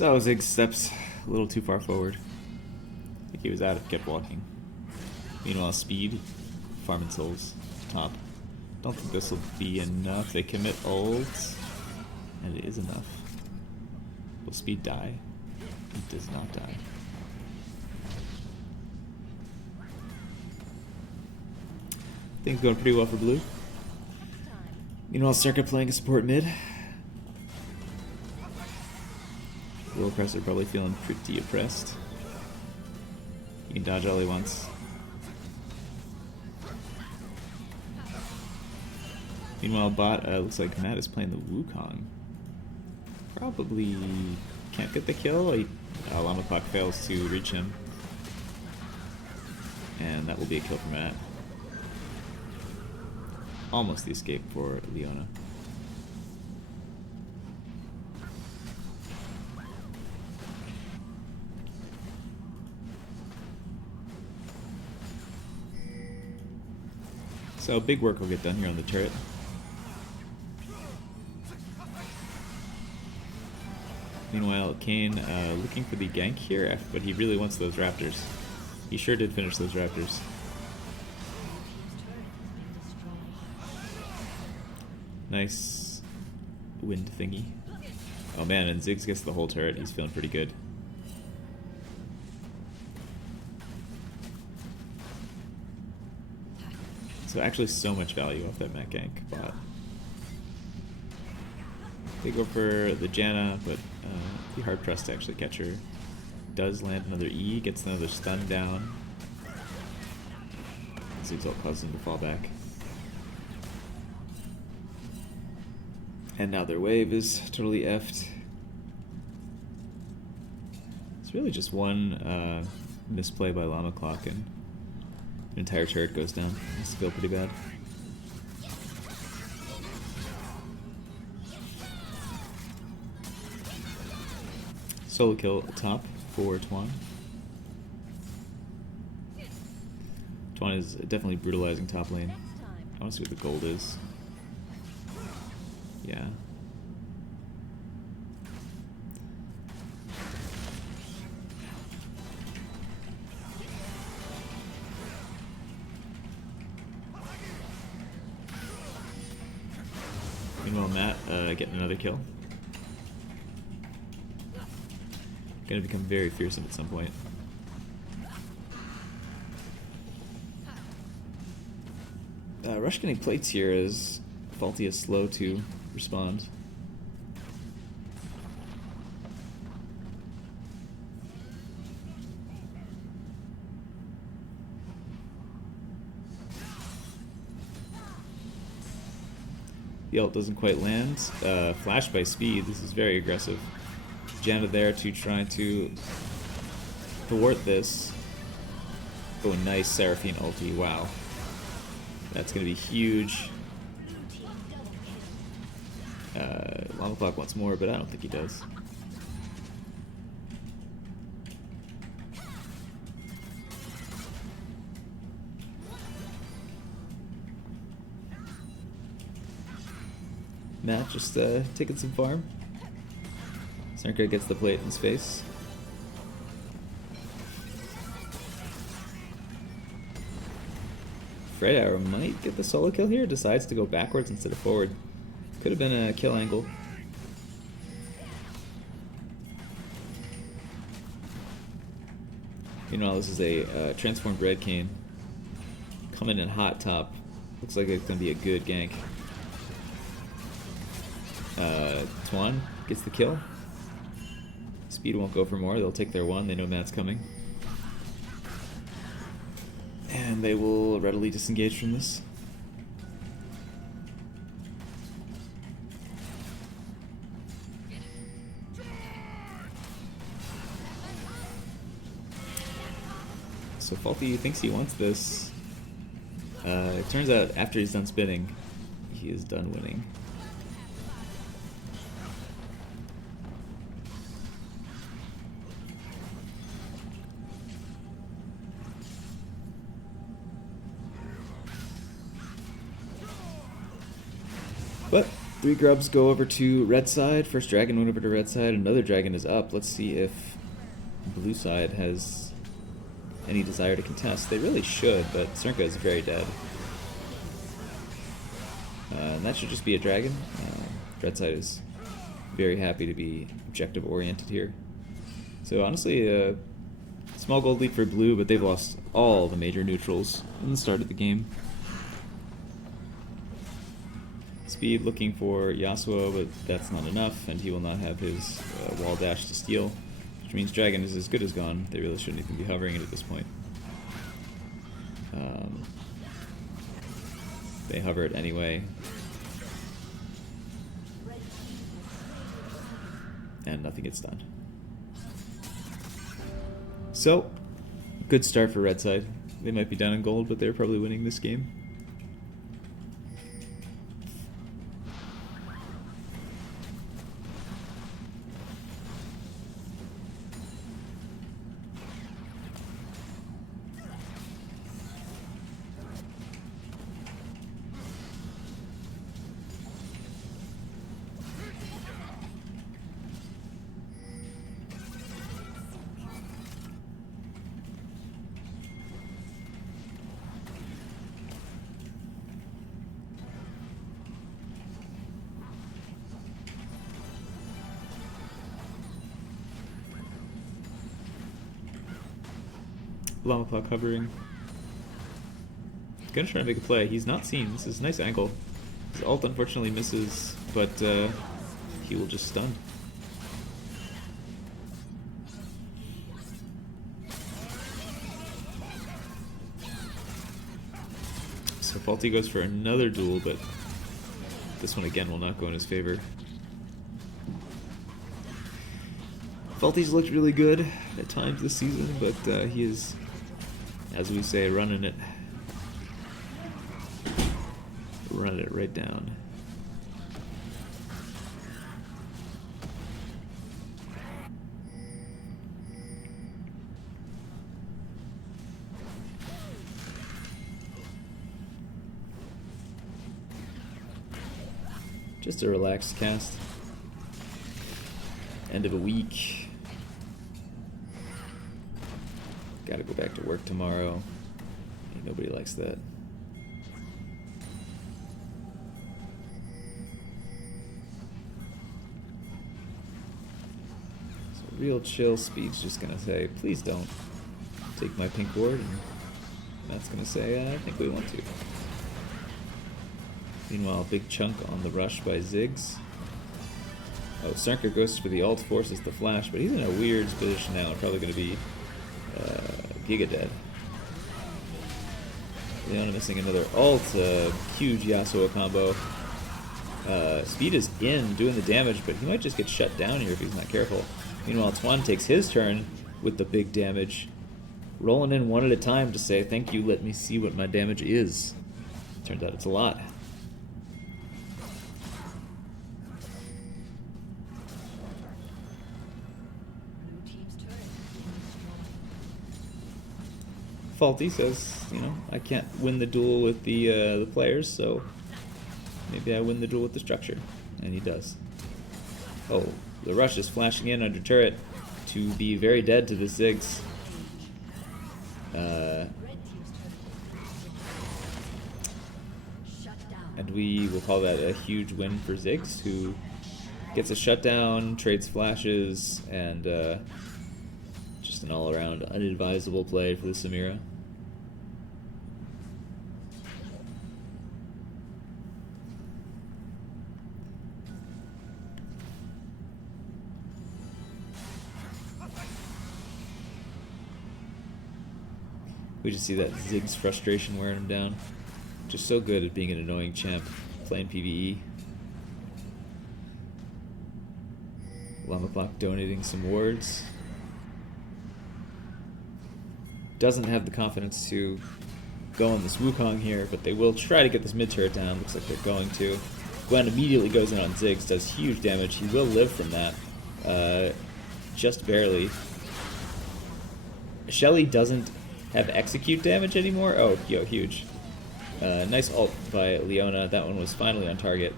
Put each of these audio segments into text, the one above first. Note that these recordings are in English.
So Zig steps a little too far forward. I think he was out of kept walking. Meanwhile, speed, farming souls, top. Don't think this will be enough. They commit ults, and it is enough. Will speed die? It does not die. Things going pretty well for blue. Meanwhile, Circuit playing a support mid. World Crest are probably feeling pretty oppressed. He can dodge all he wants. Meanwhile, bot looks like Matt is playing the Wukong. Probably can't get the kill. Llama Clock fails to reach him. And that will be a kill for Matt. Almost the escape for Leona. So big work will get done here on the turret. Meanwhile, Kane looking for the gank here, but he really wants those raptors. He sure did finish those raptors. Nice wind thingy. Oh man, and Ziggs gets the whole turret. He's feeling pretty good. So actually so much value off that Matt gank bot. They go for the Janna, but be hard pressed to actually catch her. Does land another E, gets another stun down. Ziggs ult causes him to fall back. And now their wave is totally effed. It's really just one misplay by Llama Clock and an entire turret goes down. Must feel pretty bad. Solo kill top for Tuan. Tuan is definitely brutalizing top lane. I want to see what the gold is. Yeah. Meanwhile, Matt getting another kill. Gonna become very fearsome at some point. Rush getting plates here as Faulty is slow to respond. The ult doesn't quite land. Flash by speed. This is very aggressive. Janna there to try to thwart this. Oh, nice Seraphine ulti. Wow. That's going to be huge. Llama Clock wants more, but I don't think he does. Matt just taking some farm. Snarka gets the plate in his face. Fright Arrow might get the solo kill here. Decides to go backwards instead of forward. Could have been a kill angle. Meanwhile, this is a transformed red cane. Coming in hot top. Looks like it's going to be a good gank. Tuan gets the kill. Speed won't go for more. They'll take their one. They know Matt's coming. And they will readily disengage from this. So Faulty thinks he wants this. It turns out after he's done spinning, he is done winning. But 3 grubs go over to red side. First dragon went over to red side. Another dragon is up. Let's see if blue side has any desire to contest. They really should, but Cernka is very dead. And that should just be a dragon. Red side is very happy to be objective oriented here. So honestly, small gold lead for blue, but they've lost all the major neutrals in the start of the game. Speed looking for Yasuo, but that's not enough, and he will not have his wall dash to steal, which means dragon is as good as gone. They really shouldn't even be hovering it at this point. They hover it anyway. And nothing gets done. So, good start for red side. They might be down in gold, but they're probably winning this game. Llama Clock hovering. Gonna try to make a play. He's not seen. This is a nice angle. His ult unfortunately misses, but he will just stun. So Faulty goes for another duel, but this one again will not go in his favor. Faulty's looked really good at times this season, but he is, as we say, running it right down. Just a relaxed cast. End of a week. Gotta go back to work tomorrow. Ain't nobody likes that. So real chill. Speed's just gonna say, please don't take my pink ward, and that's gonna say, I think we want to. Meanwhile, big chunk on the rush by Ziggs. Oh, Cernka goes for the ult, forces the flash, but he's in a weird position now. Probably going to be Giga dead. Leona missing another ult. Huge Yasuo combo. Speed is in, doing the damage, but he might just get shut down here if he's not careful. Meanwhile, Tuan takes his turn with the big damage. Rolling in one at a time to say, thank you, let me see what my damage is. Turns out it's a lot. Faulty says, you know, I can't win the duel with the players, so maybe I win the duel with the structure. And he does. Oh, the rush is flashing in under turret to be very dead to the Ziggs. And we will call that a huge win for Ziggs, who gets a shutdown, trades flashes, and just an all-around unadvisable play for the Samira. We just see that Ziggs frustration wearing him down. Just so good at being an annoying champ, playing PvE. Llama Clock donating some wards. Doesn't have the confidence to go on this Wukong here, but they will try to get this mid turret down. Looks like they're going to. Gwen immediately goes in on Ziggs, does huge damage. He will live from that. Just barely. Shelly doesn't have execute damage anymore. Oh, huge. Nice ult by Leona. That one was finally on target.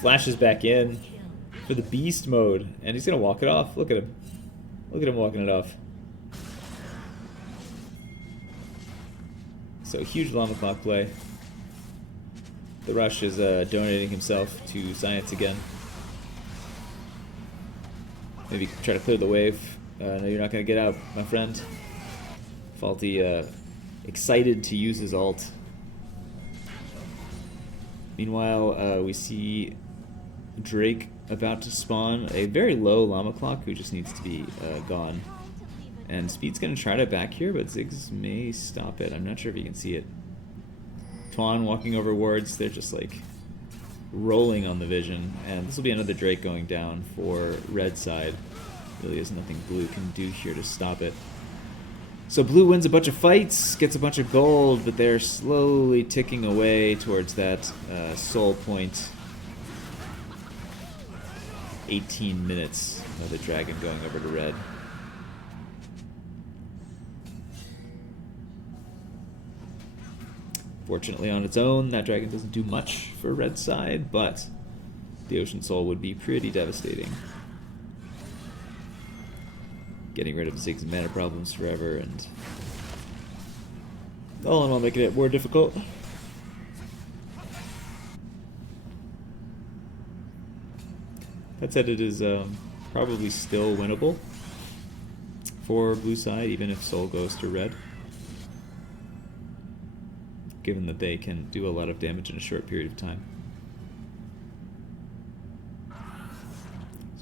Flashes back in for the beast mode, and he's gonna walk it off. Look at him. Look at him walking it off. So huge llama clock play. The Rush is donating himself to science again. Maybe try to clear the wave. No, you're not gonna get out, my friend. Faulty excited to use his ult. Meanwhile, we see Drake about to spawn a very low llama clock who just needs to be gone. And Speed's gonna try to back here, but Ziggs may stop it. I'm not sure if you can see it. Tuan walking over wards, they're just like rolling on the vision, and this will be another Drake going down for red side. Really there's nothing blue can do here to stop it. So blue wins a bunch of fights, gets a bunch of gold, but they're slowly ticking away towards that soul point. 18 minutes, another dragon going over to red. Fortunately on its own, that dragon doesn't do much for red side, but the Ocean Soul would be pretty devastating. Getting rid of Ziggs' mana problems forever, and all in all making it more difficult. That said, it is probably still winnable for blue side, even if Soul goes to red, given that they can do a lot of damage in a short period of time.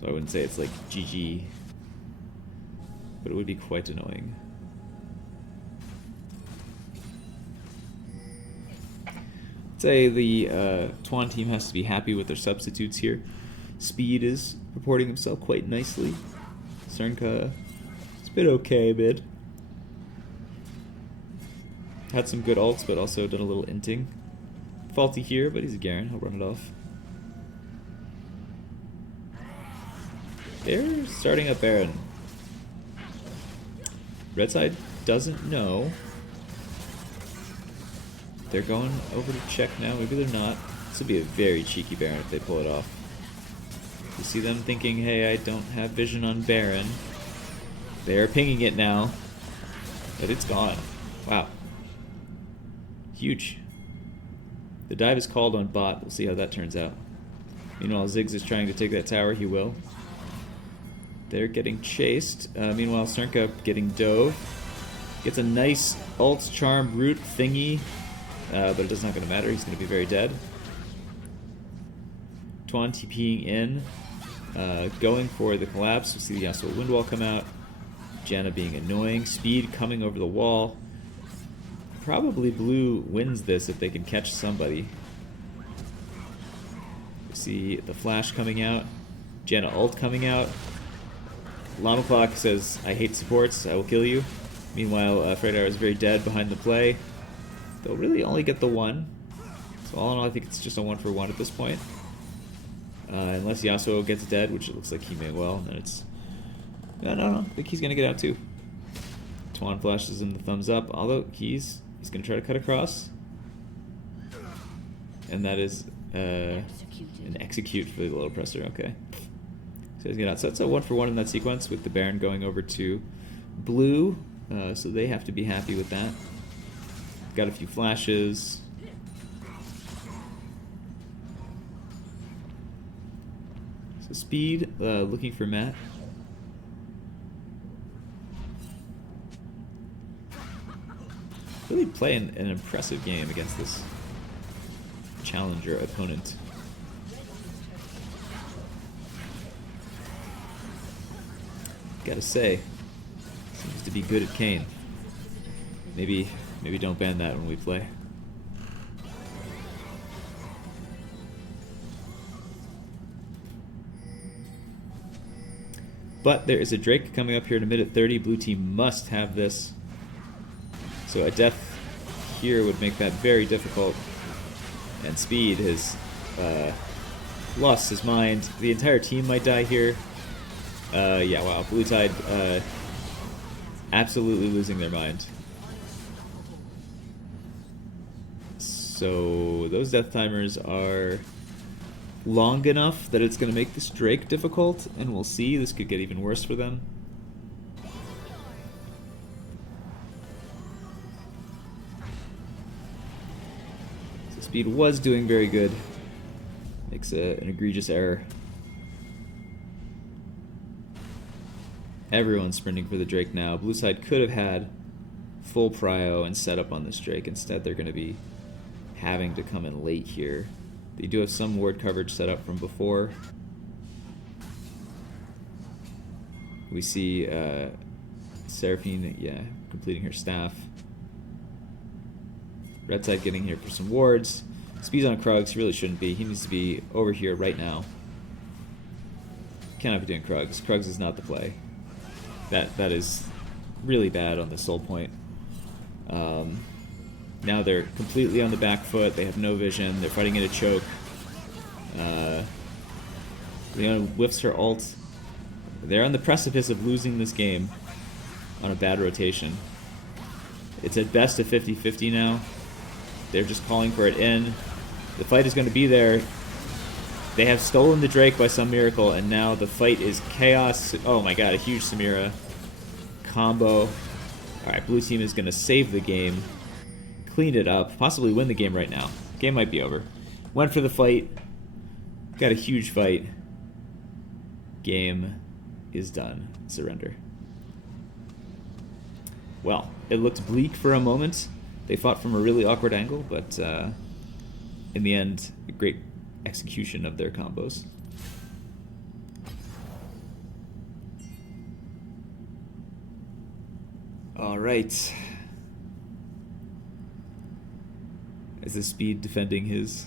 So I wouldn't say it's like GG, but it would be quite annoying. I'd say the Tuan team has to be happy with their substitutes here. Speed is reporting himself quite nicely. Cernka, it's been okay mid. Had some good ults, but also done a little inting. Faulty here, but he's a Garen, he'll run it off. They're starting up Baron. Red side doesn't know. They're going over to check now, maybe they're not. This will be a very cheeky Baron if they pull it off. You see them thinking, hey, I don't have vision on Baron. They're pinging it now, but it's gone. Wow. Huge. The dive is called on bot. We'll see how that turns out. Meanwhile, Ziggs is trying to take that tower. He will. They're getting chased. Meanwhile, Cernka getting dove. Gets a nice ult charm root thingy, but it does not going to matter. He's going to be very dead. Tuan TPing in, going for the collapse. We see the Yasuo Windwall come out. Janna being annoying. Speed coming over the wall. Probably blue wins this if they can catch somebody. We see the flash coming out. Janna ult coming out. Llama Clock says, I hate supports, I will kill you. Meanwhile, Fright is very dead behind the play. They'll really only get the one. So all in all, I think it's just a 1-for-1 at this point. Unless Yasuo gets dead, which it looks like he may well, then it's... No, I think he's going to get out too. Tuan flashes him the thumbs up, although he's going to try to cut across. And that is an execute for the little presser, okay. So he's getting out. So it's a 1-for-1 in that sequence with the Baron going over to blue, so they have to be happy with that. Got a few flashes. So Speed looking for Matt. Really playing an impressive game against this challenger opponent. Gotta say, seems to be good at Kayn. Maybe don't ban that when we play. But there is a Drake coming up here in a minute 30. Blue team must have this. So a death here would make that very difficult. And Speed has lost his mind. The entire team might die here. Yeah, wow. Blue Tide absolutely losing their mind. So those death timers are long enough that it's going to make this Drake difficult, and we'll see. This could get even worse for them. So speed was doing very good. Makes an egregious error. Everyone's sprinting for the Drake now. Blue side could have had full prio and set up on this Drake. Instead, they're going to be having to come in late here. They do have some ward coverage set up from before. We see Seraphine, yeah, completing her staff. Red side getting here for some wards. Speed's on Krugs, he really shouldn't be. He needs to be over here right now. Cannot be doing Krugs. Krugs is not the play. That is really bad on the soul point. Now they're completely on the back foot. They have no vision. They're fighting in a choke. Leona whiffs her ult. They're on the precipice of losing this game on a bad rotation. It's at best a 50-50 now. They're just calling for it in. The fight is going to be there. They have stolen the Drake by some miracle, and now the fight is chaos. Oh my god, a huge Samira combo. Alright, blue team is going to save the game. Clean it up, possibly win the game right now. Game might be over. Went for the fight. Got a huge fight. Game is done. Surrender. Well, it looked bleak for a moment. They fought from a really awkward angle, but in the end, a great execution of their combos. All right. Is the speed defending his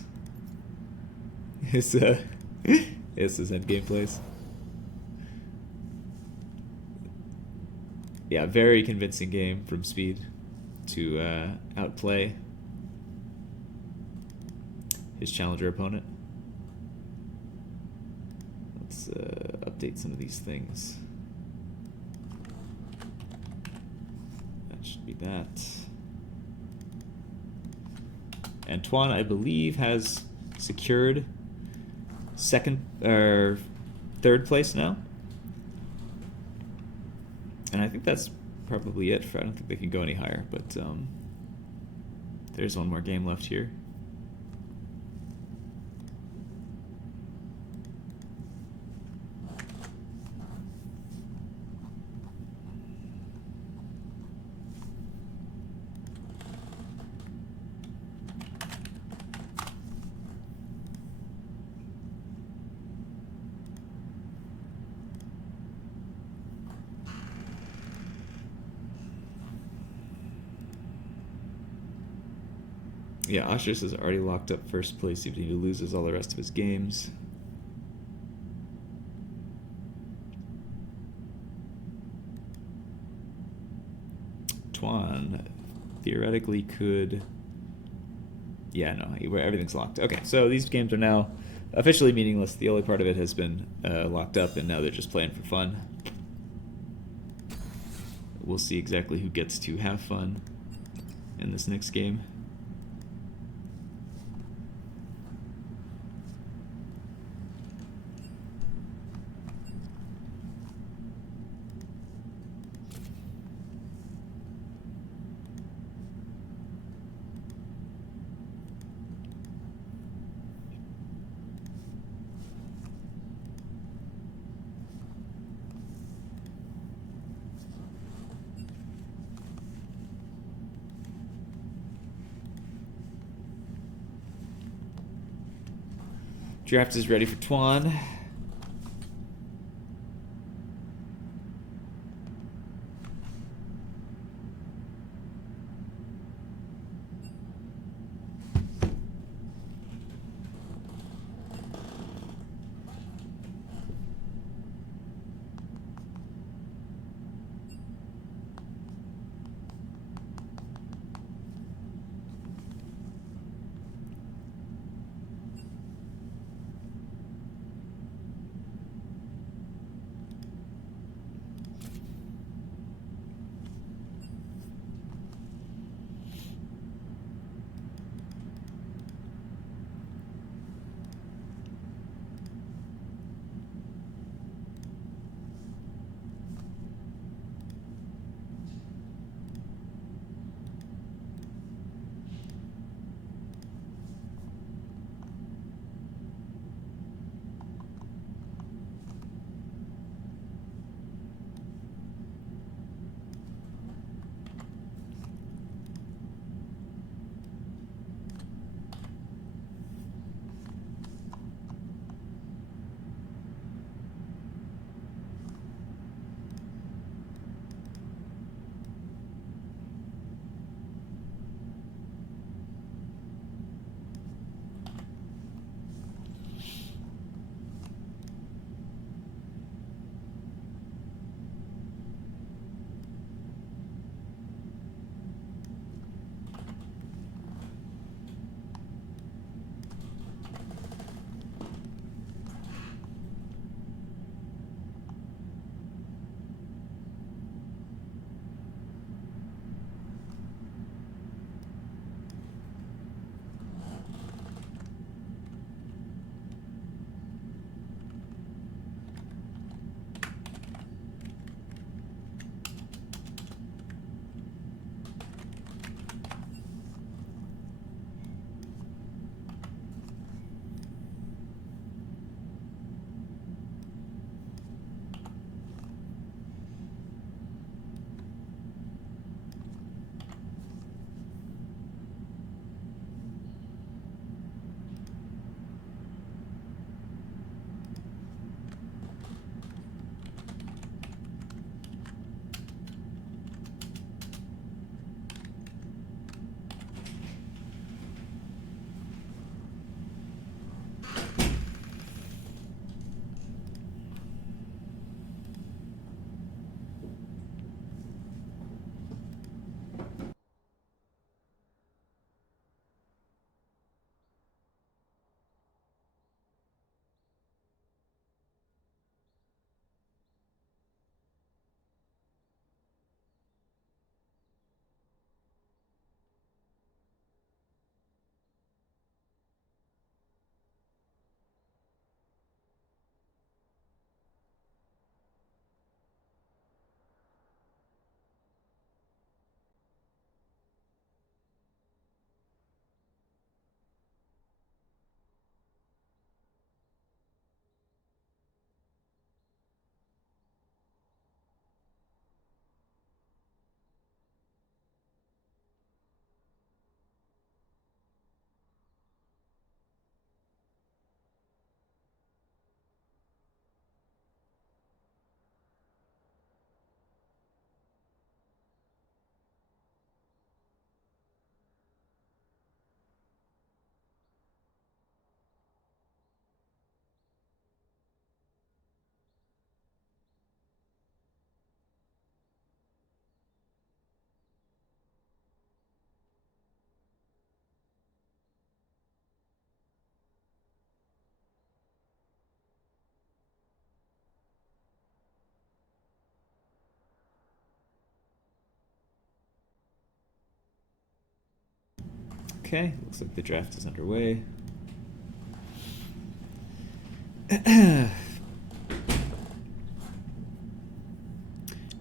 his endgame plays? Yeah, very convincing game from Speed to outplay his challenger opponent. Let's update some of these things. That should be that. Antoine, I believe, has secured third place now. And I think that's probably it. I don't think they can go any higher, but there's one more game left here. Yeah, Oshers has already locked up first place even if he loses all the rest of his games. Tuan theoretically could... Yeah, no, everything's locked. Okay, so these games are now officially meaningless. The only part of it has been locked up, and now they're just playing for fun. We'll see exactly who gets to have fun in this next game. Draft is ready for Tuan. Okay, looks like the draft is underway.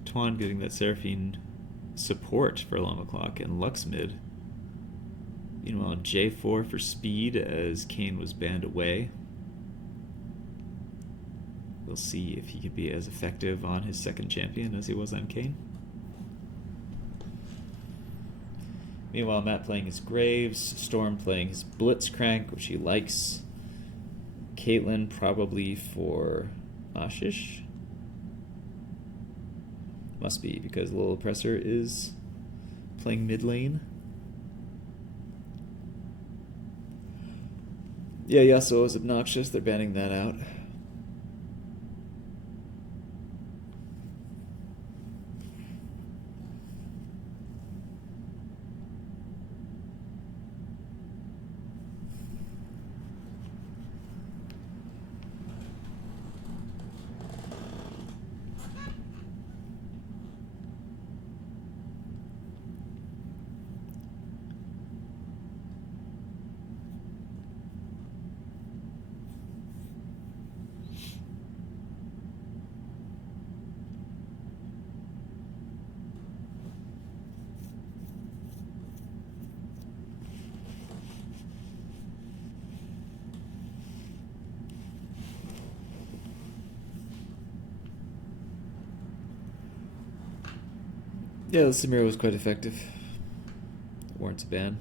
Tuan getting that Seraphine support for Llama Clock and Lux mid. Meanwhile, J4 for speed as Kane was banned away. We'll see if he could be as effective on his second champion as he was on Kane. Meanwhile, Matt playing his Graves, Storm playing his Blitzcrank, which he likes. Caitlyn probably for Ashish. Must be, because Lil Oppressor is playing mid lane. Yeah, Yasuo is obnoxious. They're banning that out. Yeah, the Samira was quite effective. It warrants a ban.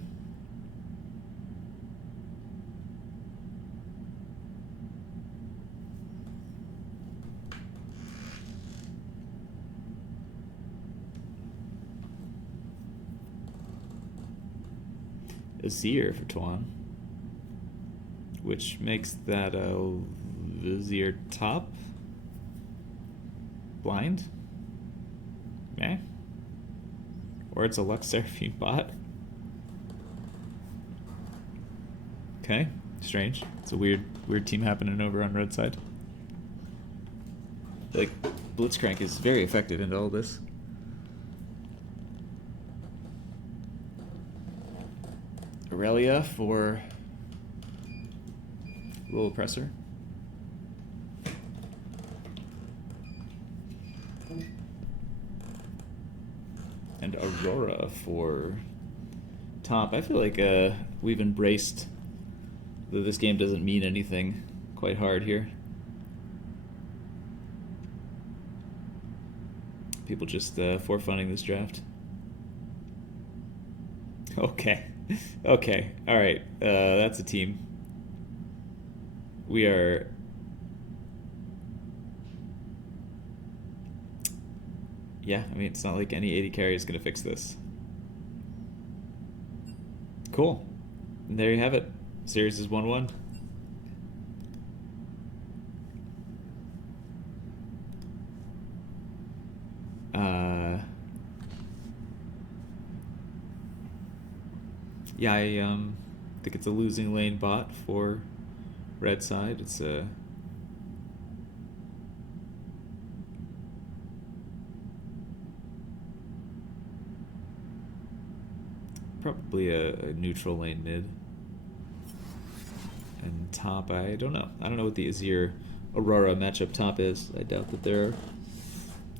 Azir for Tuan, which makes that a Azir top blind. Meh. Or it's a Lux Seraphine bot. Okay, strange. It's a weird team happening over on red side. Like, Blitzcrank is very effective into all this. Aurelia for Lil Oppressor. And Aurora for top. I feel like we've embraced that this game doesn't mean anything quite hard here. People just forfunning this draft. Okay. Okay. Alright. That's a team. We are... Yeah, I mean, it's not like any 80 carry is going to fix this. Cool. And there you have it. Series is 1-1. Yeah, I think it's a losing lane bot for red side. It's a... probably a neutral lane mid. And top, I don't know. I don't know what the Azir Aurora matchup top is. I doubt that there are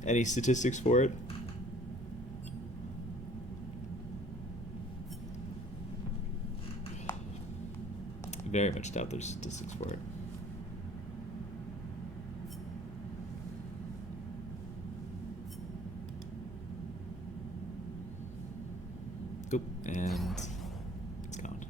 any statistics for it. Very much doubt there's statistics for it. Oop, and it's gone.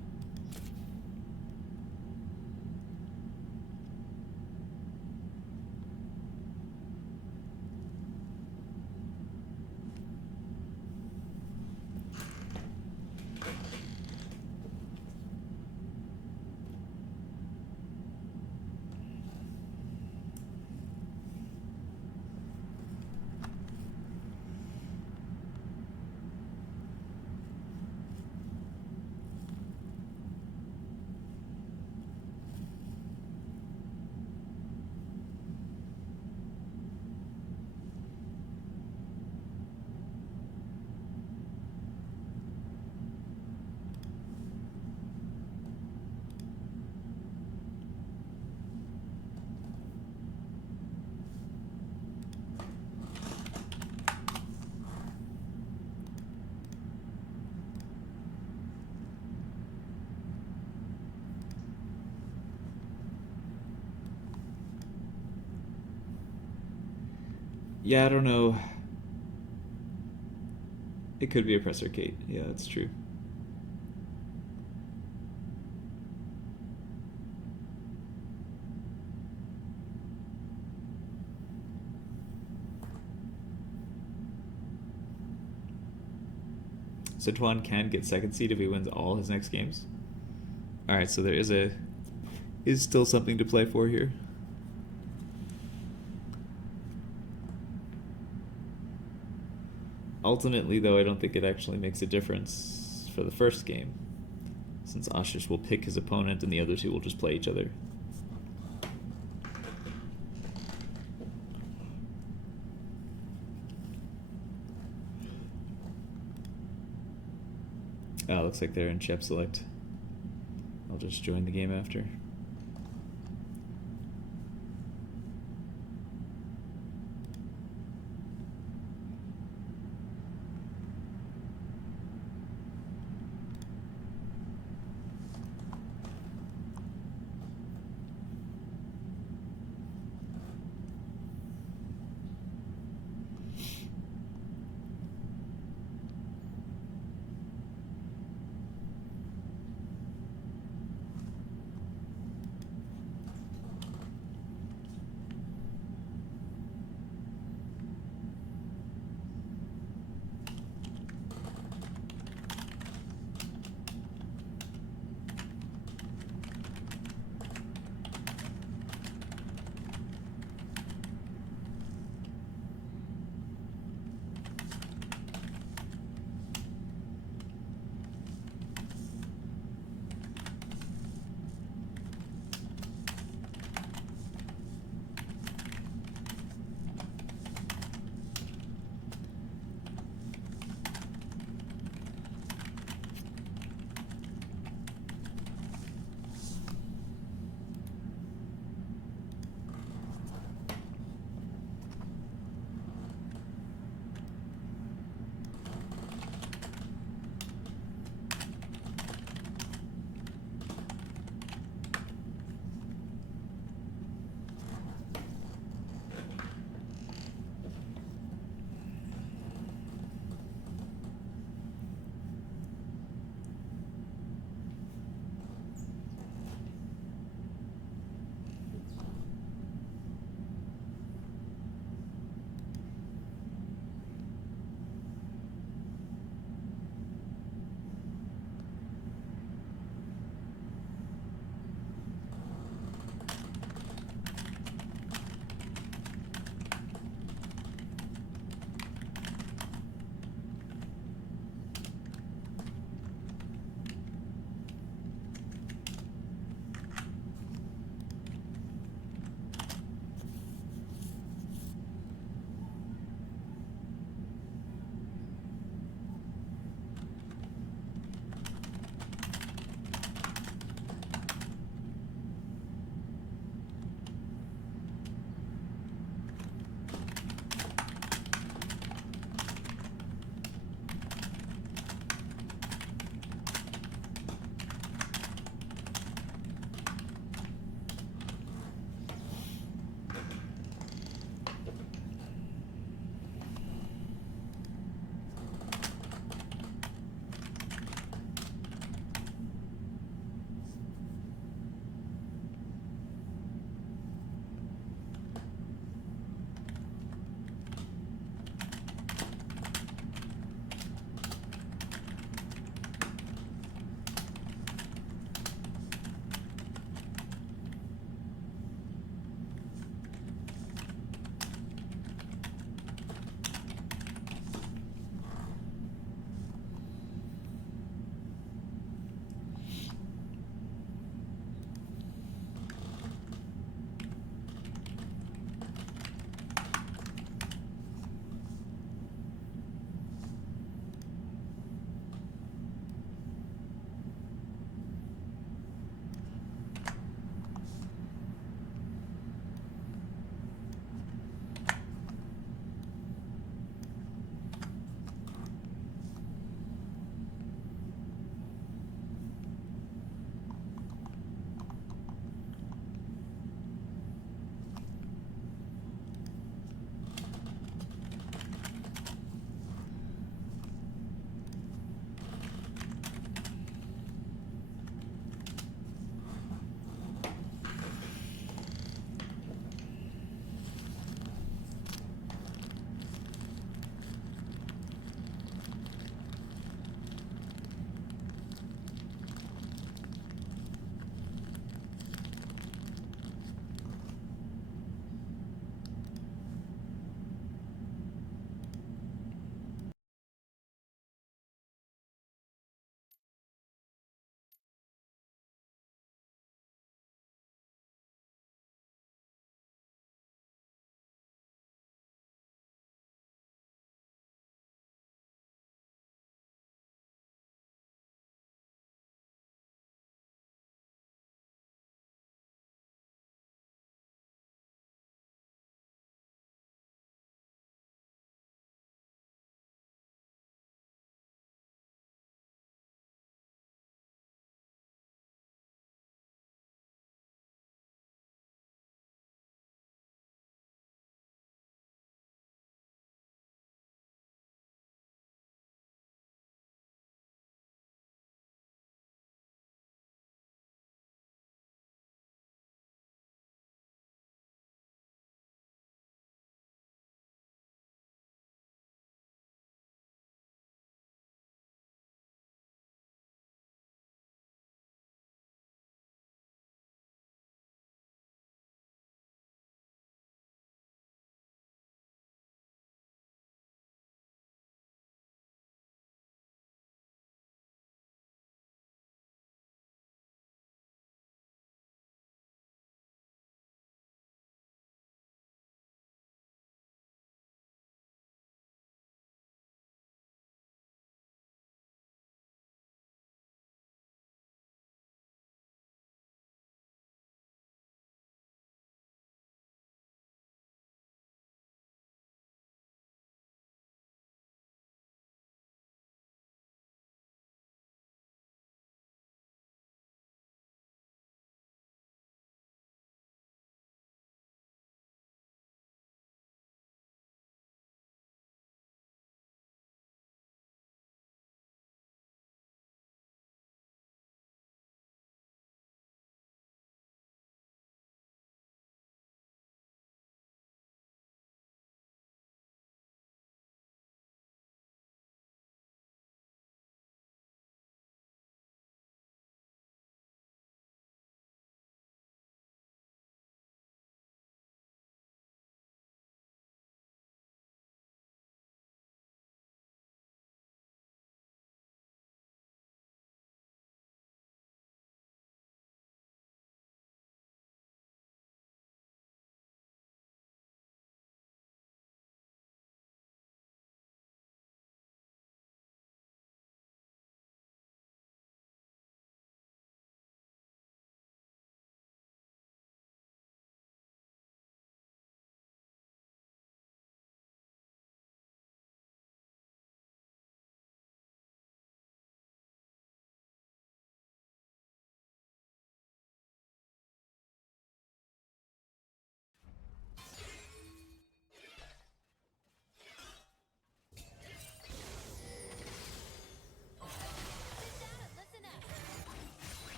Yeah, I don't know. It could be Oppressor Kate. Yeah, that's true. So Tuan can get second seed if he wins all his next games. All right, so there is still something to play for here. Ultimately, though, I don't think it actually makes a difference for the first game, since Ashish will pick his opponent and the other two will just play each other. Oh, looks like they're in Chep Select. I'll just join the game after.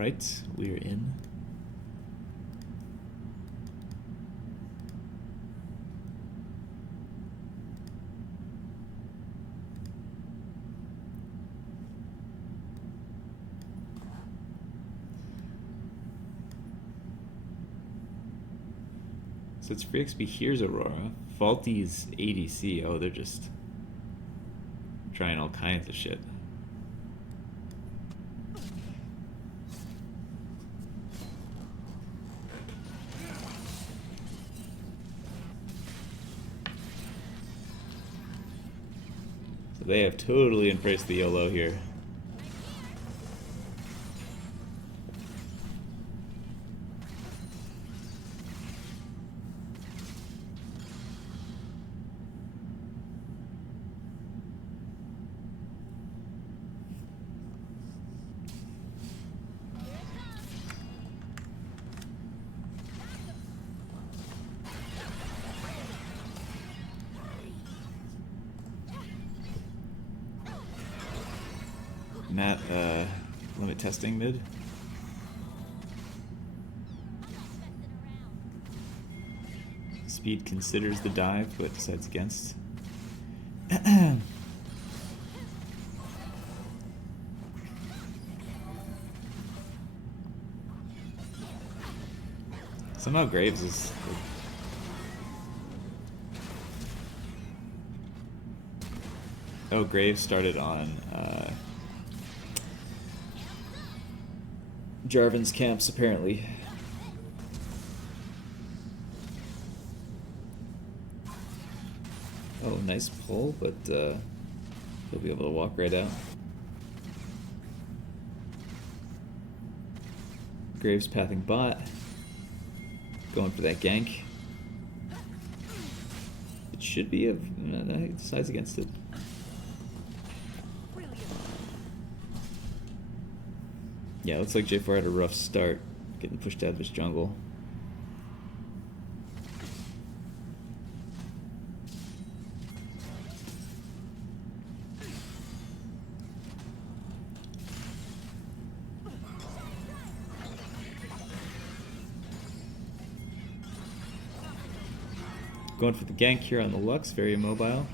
Alright, we're in. So it's free XP. Here's Aurora. Faulty's ADC. Oh, they're just trying all kinds of shit. So they have totally embraced the YOLO here. Matt, limit testing mid. Speed considers the dive, but decides against. Somehow Graves is... Oh, Graves started on Jarvan's camps, apparently. Oh, nice pull, but he'll be able to walk right out. Graves pathing bot. Going for that gank. It should be a... No, he decides against it. Yeah, looks like J4 had a rough start, getting pushed out of his jungle. Going for the gank here on the Lux, very immobile.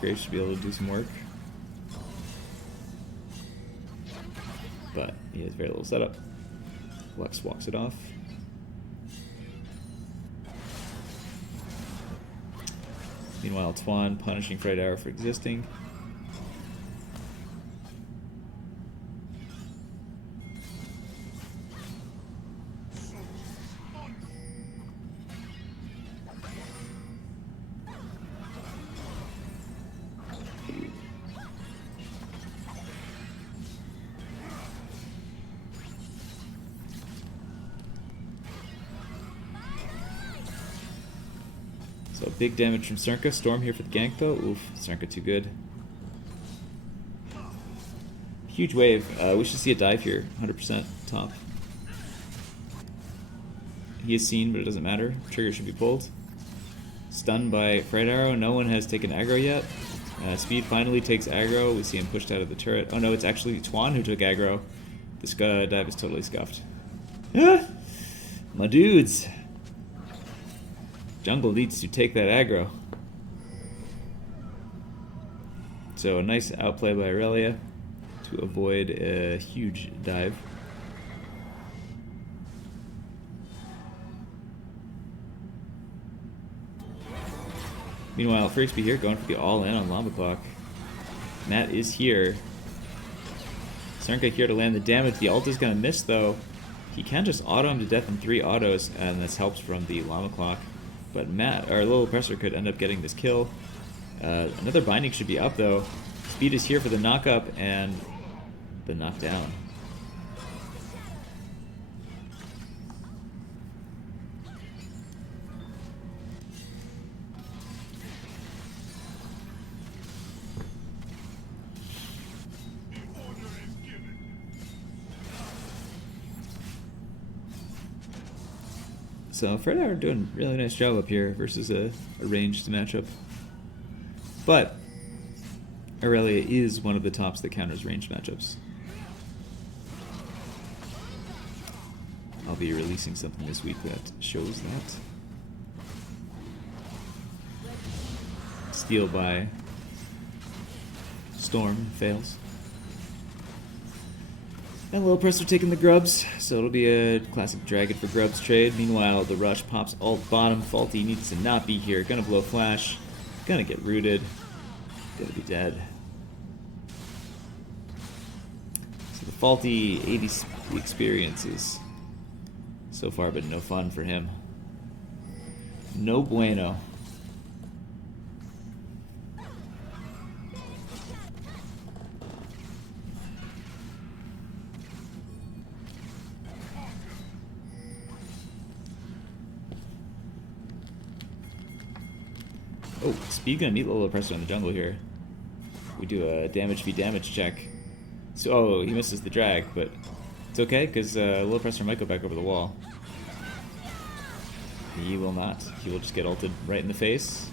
Graves should be able to do some work. But he has very little setup. Lux walks it off. Meanwhile, Twan punishing Fright Arrow for existing. So big damage from Cernka. Storm here for the gank though. Oof, Cernka too good. Huge wave. We should see a dive here. 100% top. He is seen, but it doesn't matter. Trigger should be pulled. Stunned by Fright Arrow. No one has taken aggro yet. Speed finally takes aggro. We see him pushed out of the turret. Oh no, it's actually Twan who took aggro. This dive is totally scuffed. Ah! My dudes! Jungle needs to take that aggro. So a nice outplay by Aurelia to avoid a huge dive. Meanwhile, Freaksby here going for the all-in on Llama Clock. Matt is here. Cernka here to land the damage. The ult is going to miss though. He can just auto him to death in 3 autos, and this helps from the Llama Clock. But Matt, our little oppressor, could end up getting this kill. Another binding should be up though. Speed is here for the knock-up and the knockdown. So Fright Arrow doing a really nice job up here versus a ranged matchup. But Aurelia is one of the tops that counters ranged matchups. I'll be releasing something this week that shows that. Steal by Storm fails. And Little Presser taking the grubs, so it'll be a classic Dragon for grubs trade. Meanwhile, the Rush pops alt bottom. Faulty needs to not be here. Gonna blow flash. Gonna get rooted. Gonna be dead. So the Faulty 80 experiences so far been no fun for him. No bueno. Oh, Speed gonna meet Little Oppressor in the jungle here. We do a damage v damage check. So, oh, he misses the drag, but it's okay, because Little Oppressor might go back over the wall. He will not. He will just get ulted right in the face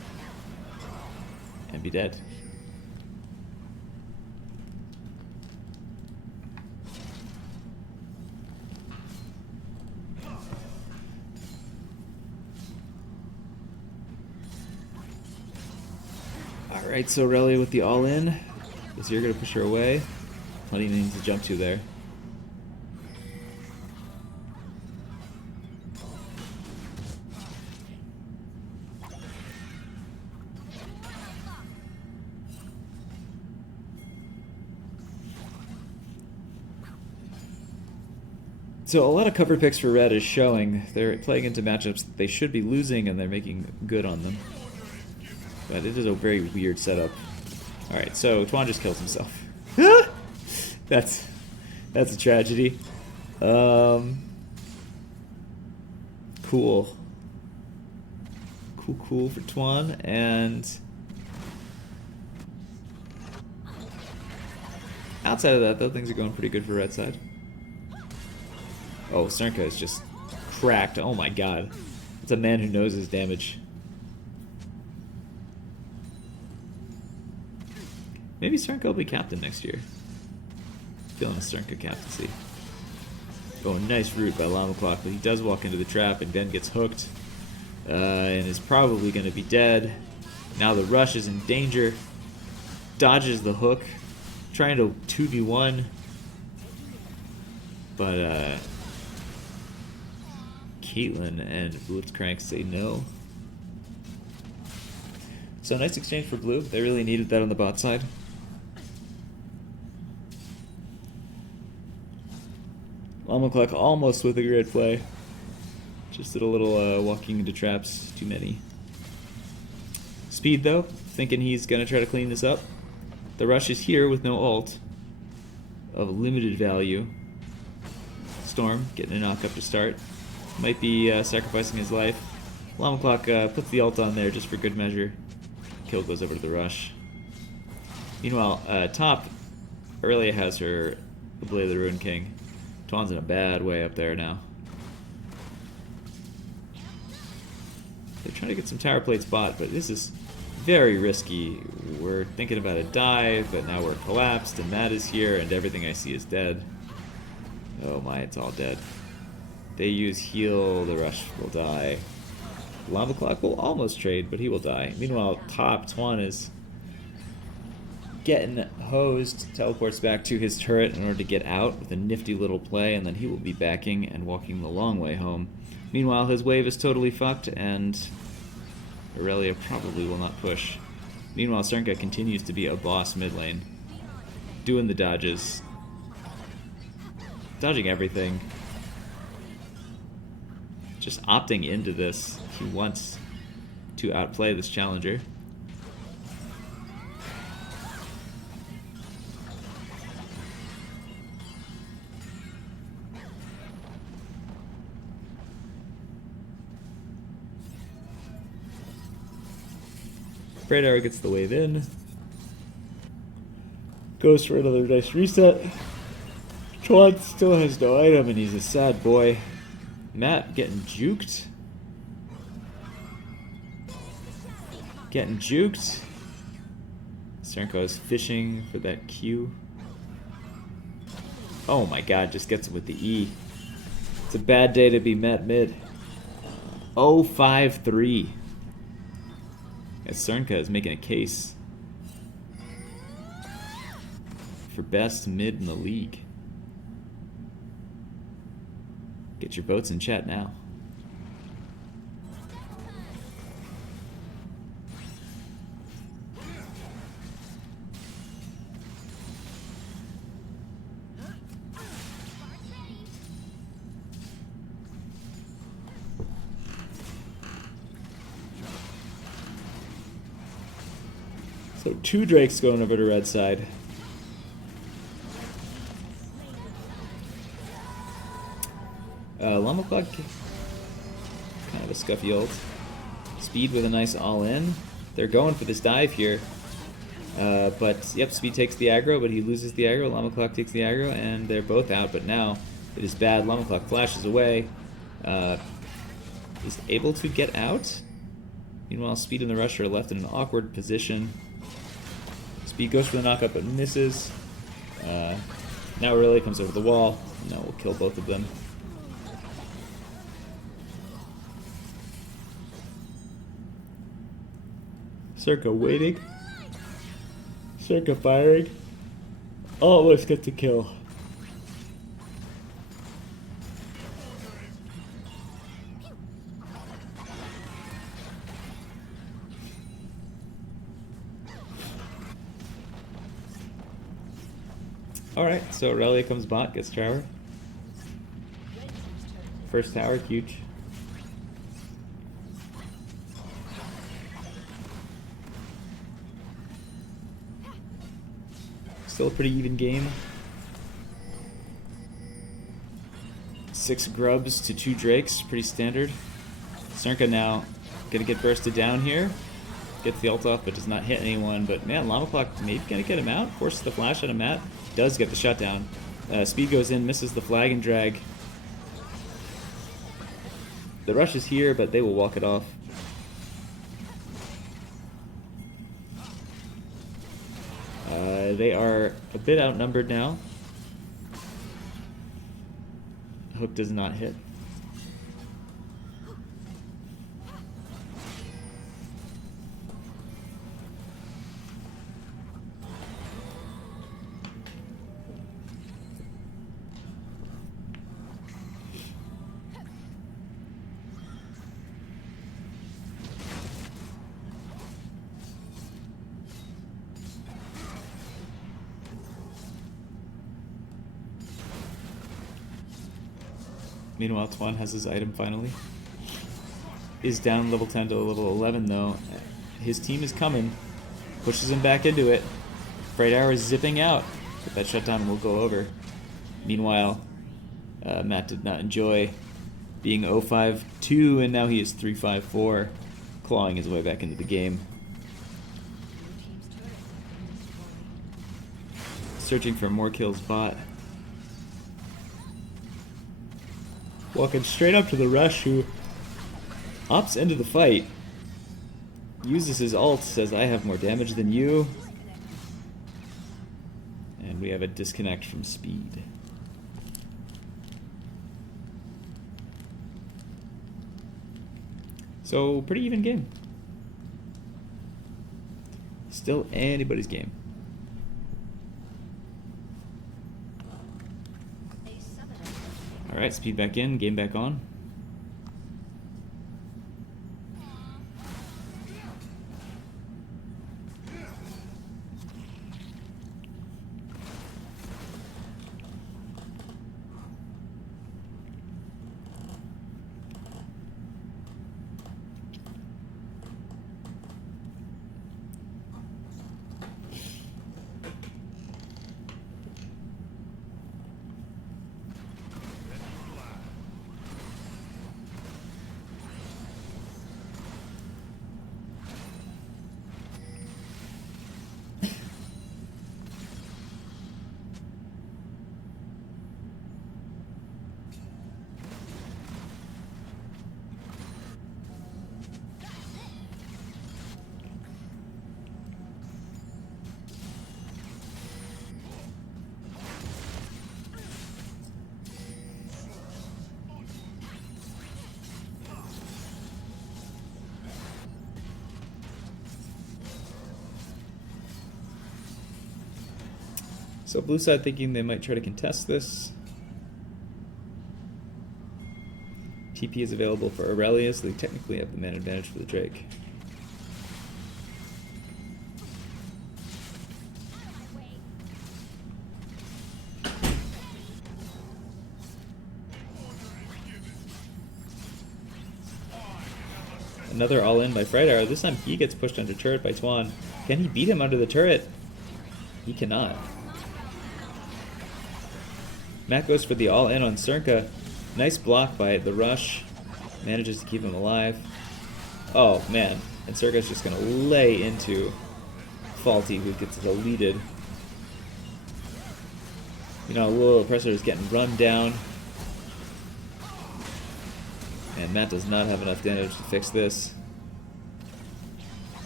and be dead. Alright, so Aurelia with the all-in. Is you're going to push her away. Plenty of things to jump to there. So a lot of cover picks for Red is showing. They're playing into matchups that they should be losing, and they're making good on them. But it is a very weird setup. Alright, so Tuan just kills himself. That's a tragedy. Cool. Cool for Tuan, and outside of that, though, things are going pretty good for Red side. Oh, Cernka is just cracked. Oh my god. It's a man who knows his damage. Maybe Cernka will be captain next year. Feeling a Cernka captaincy. Oh, nice root by Llama Clock, but he does walk into the trap and then gets hooked. And is probably going to be dead. Now the Rush is in danger. Dodges the hook. Trying to 2v1. But, Caitlyn and Blitzcrank say no. So nice exchange for blue. They really needed that on the bot side. Llama Clock almost with a grid play. Just did a little walking into traps, too many. Speed though, thinking he's gonna try to clean this up. The Rush is here with no ult. Of limited value. Storm getting a knock up to start. Might be sacrificing his life. Llama Clock puts the ult on there just for good measure. Kill goes over to the Rush. Meanwhile, top, Aurelia has her Blade of the Ruin King. Tuan's in a bad way up there now. They're trying to get some tower plates bot, but this is very risky. We're thinking about a dive, but now we're collapsed, and Matt is here, and everything I see is dead. Oh my, it's all dead. They use heal, the Rush will die. Llama Clock will almost trade, but he will die. Meanwhile, top, Tuan is getting hosed, teleports back to his turret in order to get out with a nifty little play, and then he will be backing and walking the long way home. Meanwhile, his wave is totally fucked, and Aurelia probably will not push. Meanwhile, Cernka continues to be a boss mid lane, doing the dodges, dodging everything, just opting into this. He wants to outplay this challenger. Great Arrow gets the wave in. Goes for another nice reset. Tuan still has no item and he's a sad boy. Matt getting juked. Getting juked. Cernka is fishing for that Q. Oh my god, just gets it with the E. It's a bad day to be met mid. 0-5-3. As Cernka is making a case for best mid in the league. Get your votes in chat now. So 2 Drakes going over to red side. Llama Clock, kind of a scuffy ult. Speed with a nice all-in. They're going for this dive here. But, yep, Speed takes the aggro, but he loses the aggro. Llama Clock takes the aggro, and they're both out. But now it is bad. Llama Clock flashes away. Is able to get out. Meanwhile, Speed and the Rusher are left in an awkward position. Speed goes for the knockup, but misses. Now Relay comes over the wall. Now we'll kill both of them. Circa waiting. Circa firing. Almost get to kill. Alright, so Aurelia comes bot, gets tower. First tower, huge. Still a pretty even game. 6 grubs to 2 drakes, pretty standard. Cernka now gonna get bursted down here. Gets the ult off, but does not hit anyone. But man, Llama Clock maybe gonna get him out. Forces the flash out of Matt. Does get the shutdown. Speed goes in, misses the flag and drag. The rush is here, but they will walk it off. They are a bit outnumbered now. Hook does not hit. Meanwhile, Twan has his item finally. Is down level 10 to level 11 though. His team is coming. Pushes him back into it. Fright Hour is zipping out. But that shutdown will go over. Meanwhile, Matt did not enjoy being 0-5-2 and now he is 3-5-4. Clawing his way back into the game. Searching for more kills bot. Walking straight up to the Rush, who opts into the fight. Uses his ult, says, I have more damage than you. And we have a disconnect from Speed. So, pretty even game. Still anybody's game. Alright, Speed back in, game back on. So blue side thinking they might try to contest this. TP is available for Aurelia, so they technically have the man advantage for the Drake. Another all-in by Fright. This time he gets pushed under turret by Tuan. Can he beat him under the turret? He cannot. Matt goes for the all-in on Cernka. Nice block by the Rush. Manages to keep him alive. Oh, man. And Cernka's just going to lay into Faulty, who gets deleted. You know, Will Oppressor is getting run down. And Matt does not have enough damage to fix this.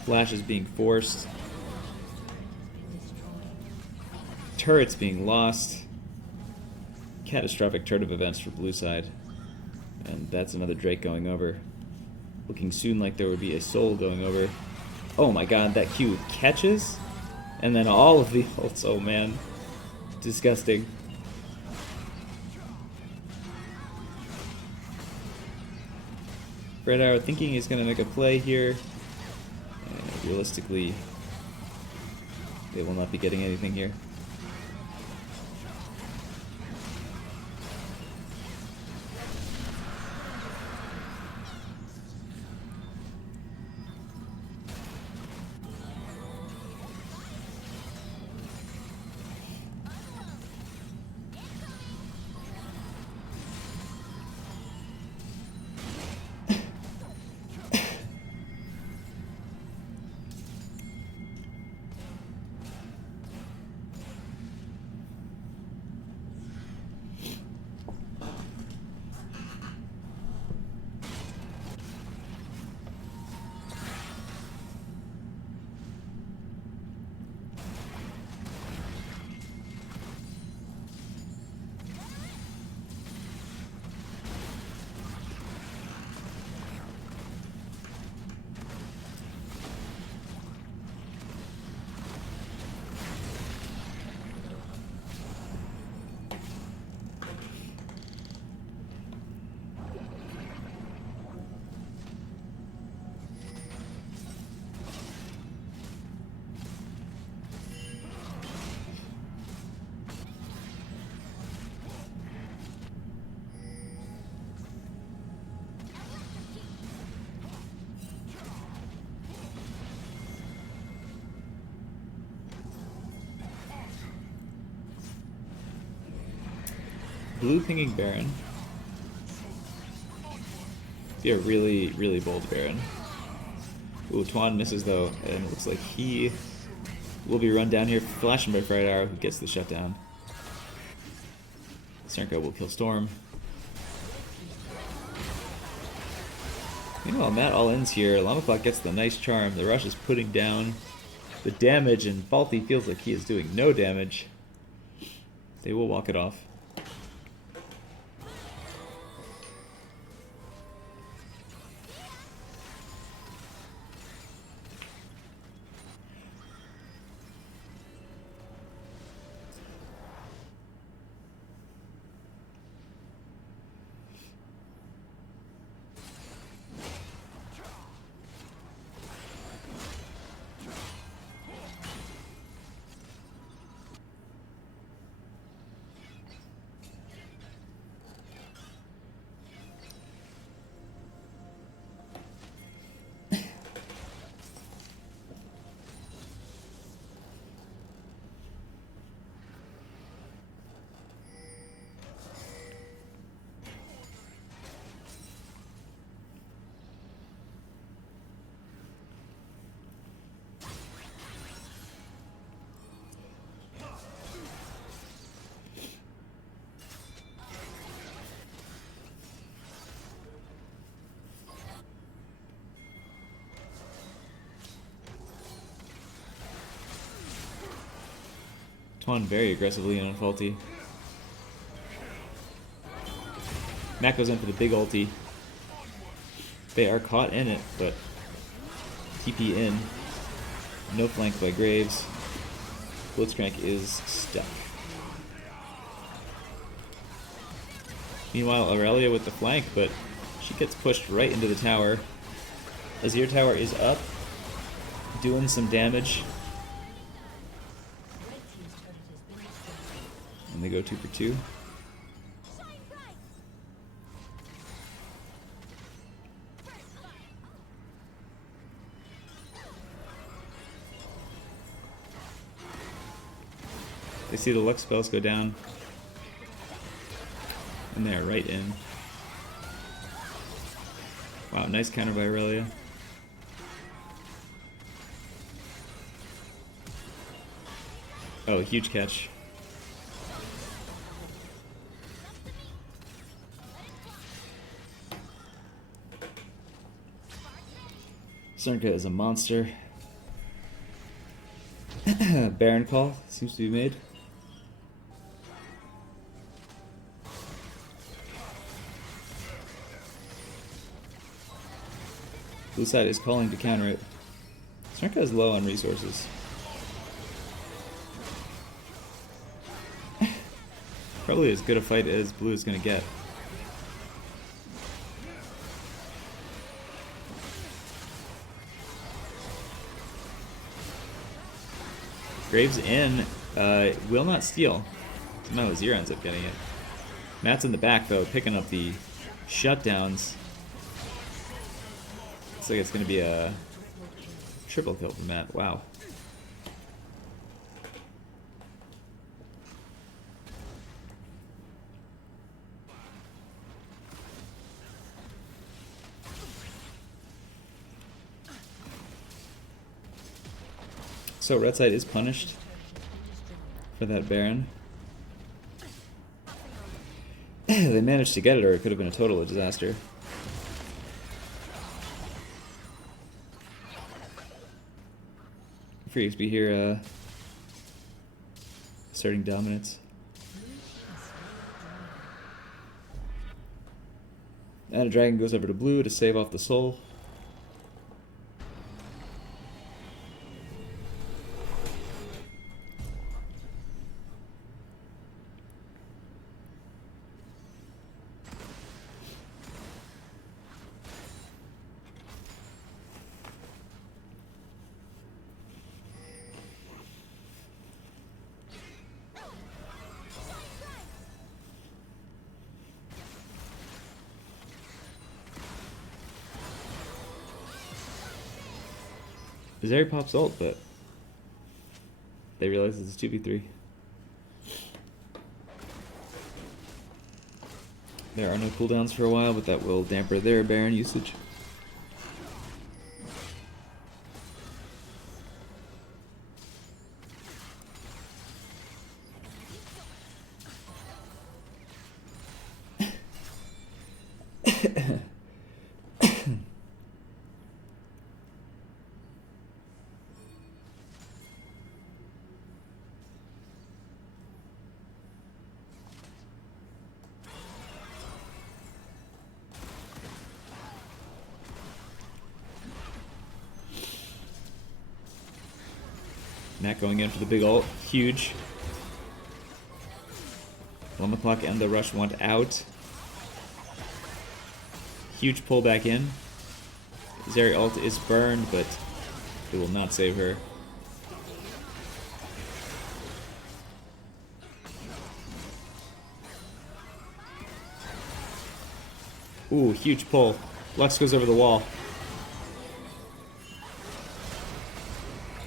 Flash is being forced. Turrets being lost. Catastrophic turn of events for blue side. And that's another Drake going over. Looking soon like there would be a soul going over. Oh my god, that Q catches? And then all of the ults, oh man. Disgusting. Red Arrow thinking he's going to make a play here. Realistically, they will not be getting anything here. Blue pinging Baron. Be a really, really bold Baron. Ooh, Tuan misses though, and it looks like he will be run down here. Flashing by Fright Arrow, who gets the shutdown. Cernka will kill Storm. Meanwhile, Matt all ends here. Llama Clock gets the nice charm. The Rush is putting down the damage, and Faulty feels like he is doing no damage. They will walk it off. Tuan very aggressively on Faulty. Matt goes in for the big ulti. They are caught in it, but TP in. No flank by Graves. Blitzcrank is stuck. Meanwhile, Aurelia with the flank, but she gets pushed right into the tower. Azir Tower is up, doing some damage. And they go 2 for 2. They see the Lux spells go down. And they're right in. Wow, nice counter by Aurelia. Oh, huge catch. Cernka is a monster. Baron call seems to be made. Blue side is calling to counter it. Cernka is low on resources. Probably as good a fight as Blue is going to get. Graves in, will not steal. Somehow Azir ends up getting it. Matt's in the back though, picking up the shutdowns. Looks like it's going to be a triple kill for Matt. Wow. So red side is punished for that Baron. They managed to get it, or it could have been a total disaster. Free XP here, starting dominance. And a dragon goes over to blue to save off the soul. Zeri pops ult, but they realize it's a 2v3. There are no cooldowns for a while, but that will damper their Baron usage. Matt going in for the big ult. Huge. 1 o'clock and the rush want out. Huge pull back in. Zeri ult is burned, but it will not save her. Ooh, huge pull. Lux goes over the wall.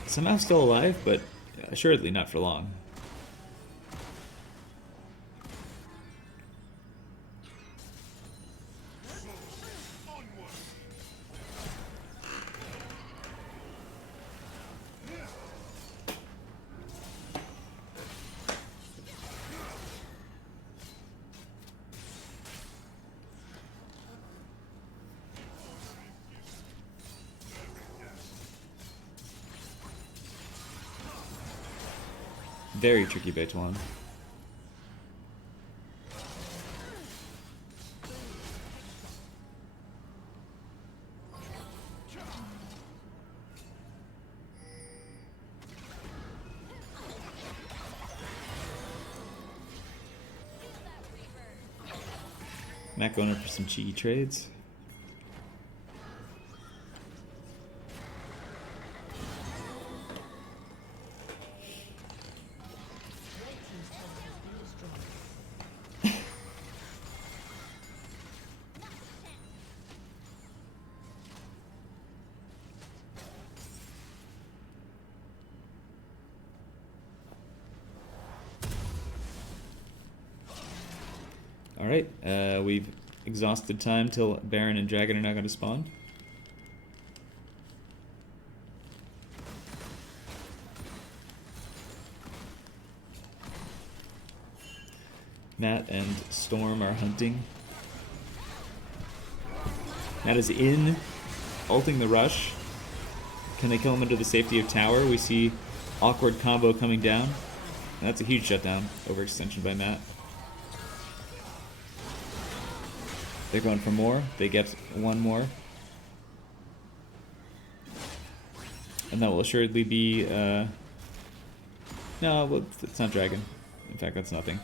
Somehow still alive, but assuredly not for long. Very tricky Beituan. Matt going in for some cheeky trades. Alright, we've exhausted time till Baron and Dragon are not going to spawn. Matt and Storm are hunting. Matt is in, ulting the rush. Can they kill him into the safety of tower? We see awkward combo coming down. That's a huge shutdown. Overextension by Matt. They're going for more. They get one more. And that will assuredly be... No, it's not Dragon. In fact, that's nothing.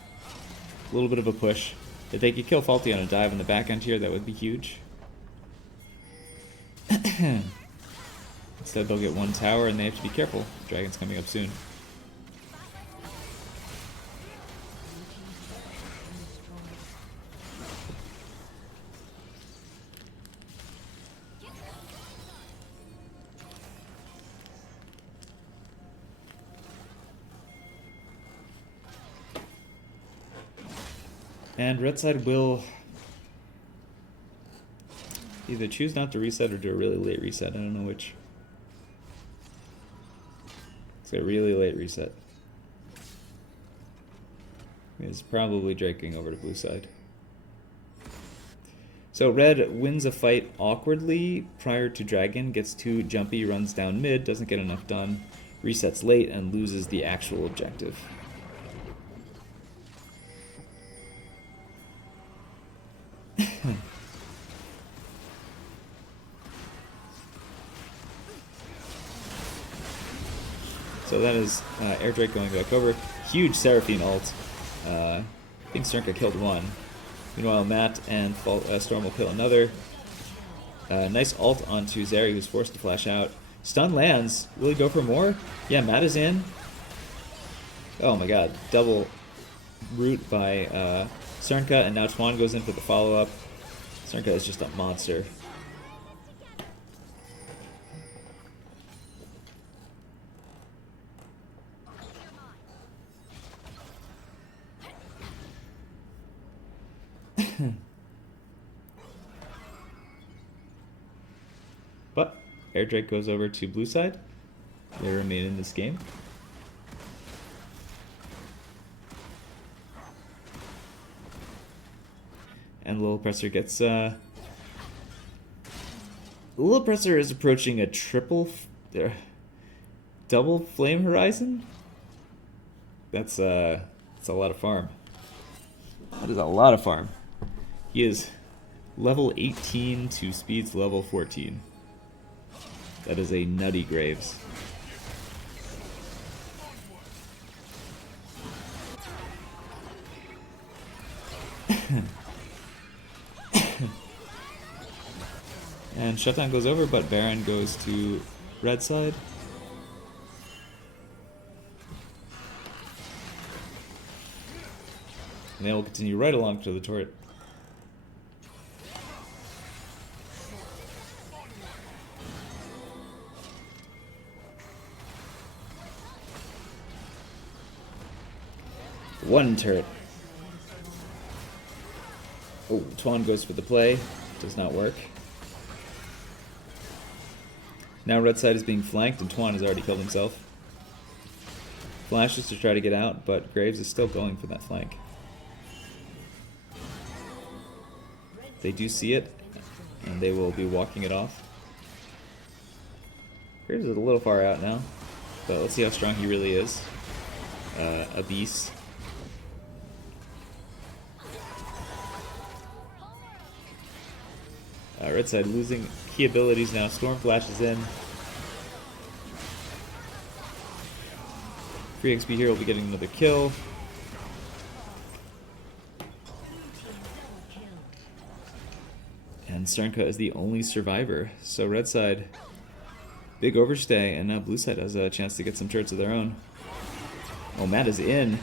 A little bit of a push. If they could kill Faulty on a dive in the back end here, that would be huge. Instead, they'll get one tower, and they have to be careful. Dragon's coming up soon. And red side will either choose not to reset or do a really late reset. I don't know which. It's a really late reset. It's probably draking over to blue side. So red wins a fight awkwardly prior to dragon, gets too jumpy, runs down mid, doesn't get enough done, resets late, and loses the actual objective. So that is Air Drake going back over. Huge Seraphine ult. I think Cernka killed one. Meanwhile, Matt and Storm will kill another. Nice ult onto Zeri, who's forced to flash out. Stun lands. Will he go for more? Yeah, Matt is in. Oh my god. Double root by Cernka, and now Twan goes in for the follow-up. Cernka is just a monster. But Air Drake goes over to blue side. They remain in this game. And Lil Presser gets Lil Presser is approaching a double flame horizon. That's a lot of farm. That is a lot of farm. He is level 18 to speed's level 14. That is a nutty Graves. And shutdown goes over, but Baron goes to red side. And they will continue right along to the turret. One turret. Oh, Twan goes for the play. Does not work. Now red side is being flanked and Twan has already killed himself. Flashes to try to get out, but Graves is still going for that flank. They do see it, and they will be walking it off. Graves is a little far out now, but let's see how strong he really is. A beast. Red side losing key abilities now. Storm flashes in. Free XP here will be getting another kill. And Cernka is the only survivor. So red side, big overstay, and now blue side has a chance to get some turrets of their own. Oh, Matt is in.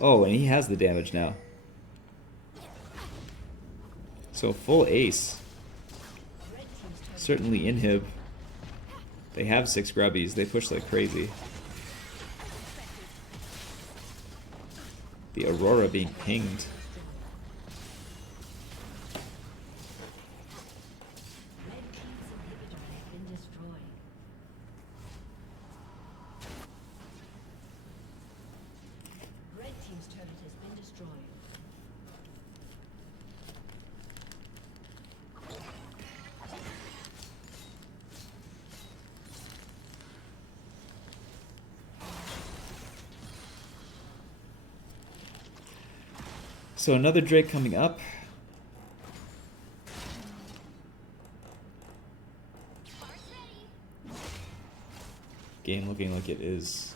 Oh, and he has the damage now. So full ace. Certainly inhib. They have 6 grubbies. They push like crazy. The Aurora being pinged. So another Drake coming up. Game looking like it is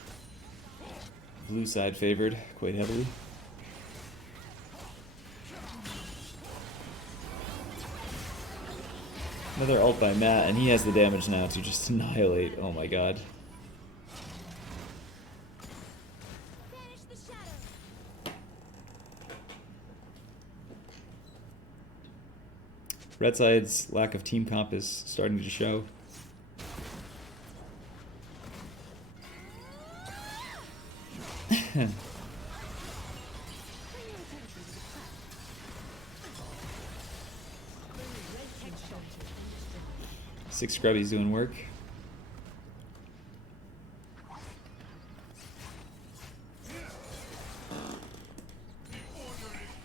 blue side favored quite heavily. Another ult by Matt, and he has the damage now to just annihilate. Oh my god. Red side's lack of team comp is starting to show. Six scrubbies doing work.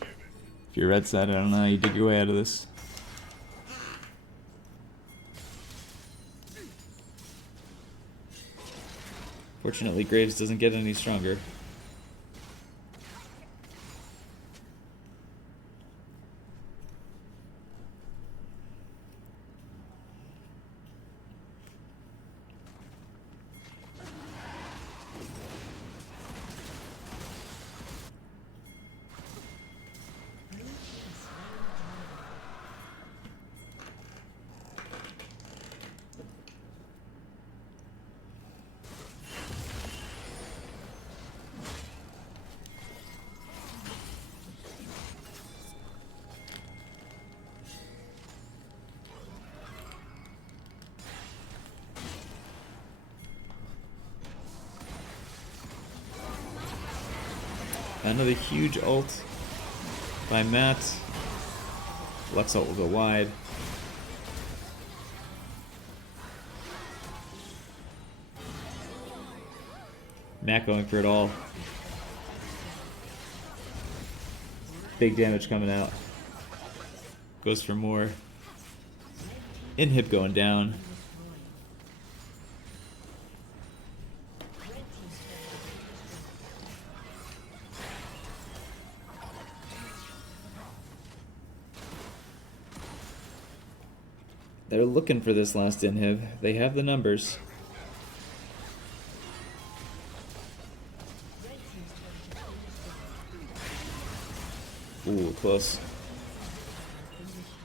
If you're red side, I don't know how you dig your way out of this. Fortunately, Graves doesn't get any stronger. Another huge ult by Matt. Lux ult will go wide. Matt going for it all. Big damage coming out. Goes for more. Inhib going down. They're looking for this last inhib. They have the numbers. Ooh, close.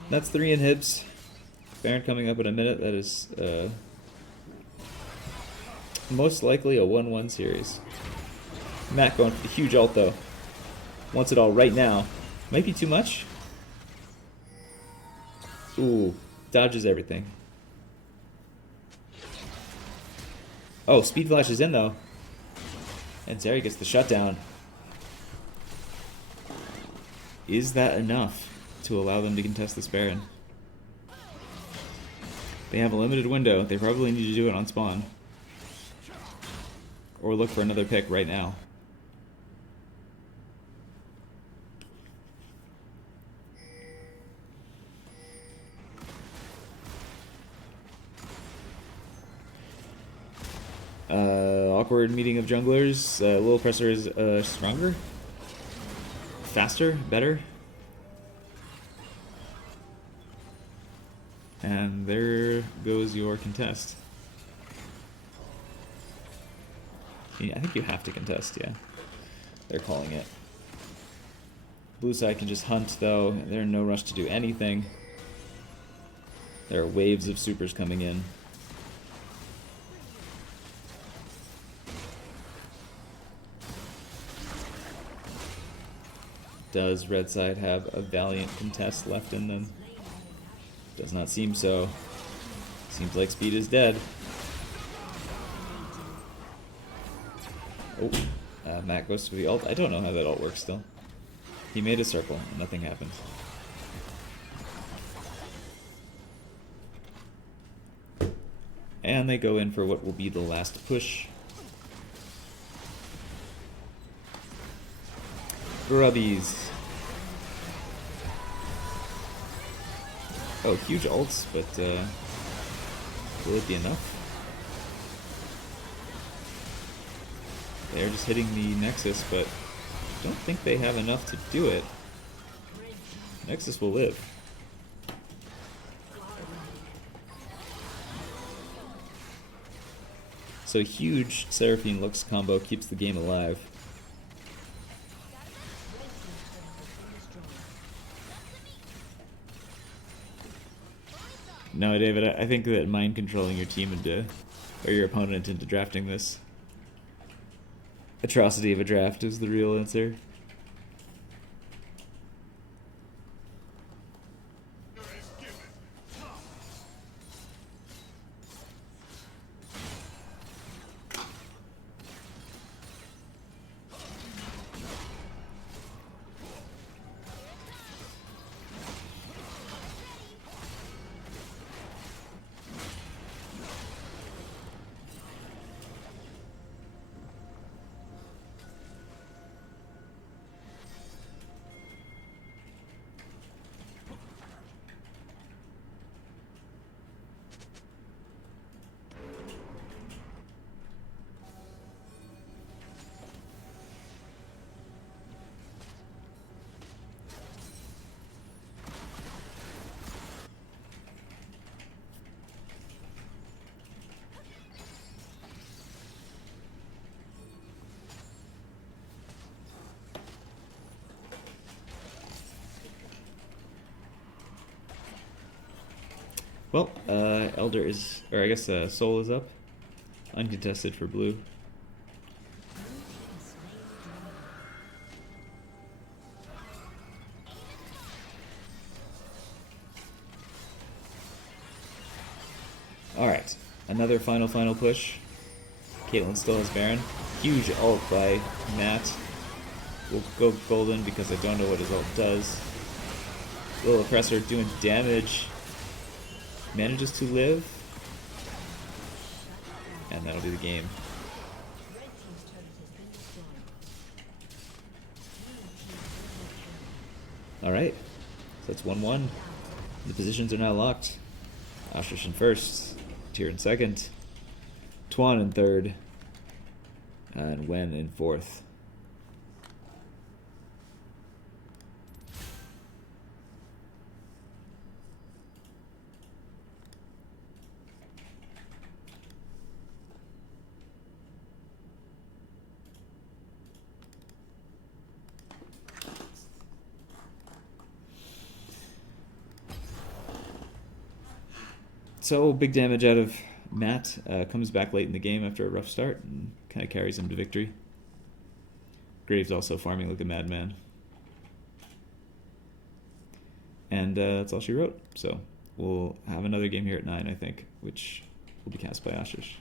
That's 3 inhibs. Baron coming up in a minute. That is most likely a 1-1 series. Matt going for the huge ult though. Wants it all right now. Might be too much. Ooh. Dodges everything. Oh, speed flash is in though. And Zeri gets the shutdown. Is that enough to allow them to contest this Baron? They have a limited window. They probably need to do it on spawn. Or look for another pick right now. Awkward meeting of junglers. Little Presser is stronger, faster, better. And there goes your contest. I think you have to contest, yeah. They're calling it. Blue side can just hunt though. They're in no rush to do anything. There are waves of supers coming in. Does red side have a valiant contest left in them? Does not seem so. Seems like speed is dead. Oh, Matt goes to the ult. I don't know how that ult works still. He made a circle and nothing happened. And they go in for what will be the last push. Grubbies. Oh, huge ults, but will it be enough? They're just hitting the Nexus, but I don't think they have enough to do it. Nexus will live. So huge Seraphine Lux combo keeps the game alive. No, David, I think that mind controlling your team into, or your opponent into drafting this atrocity of a draft is the real answer. Well, Elder is, or I guess Soul is up. Uncontested for blue. Alright, another final push. Caitlyn still has Baron. Huge ult by Matt. We'll go golden because I don't know what his ult does. Little Oppressor doing damage. Manages to live. And that'll be the game. Alright, so that's 1-1. The positions are now locked. Ashish in first, Tyr in second, Tuan in third, and Wen in fourth. So big damage out of Matt. Comes back late in the game after a rough start and kind of carries him to victory. Graves also farming like a madman. And that's all she wrote. So we'll have another game here at 9, I think, which will be cast by Ashish.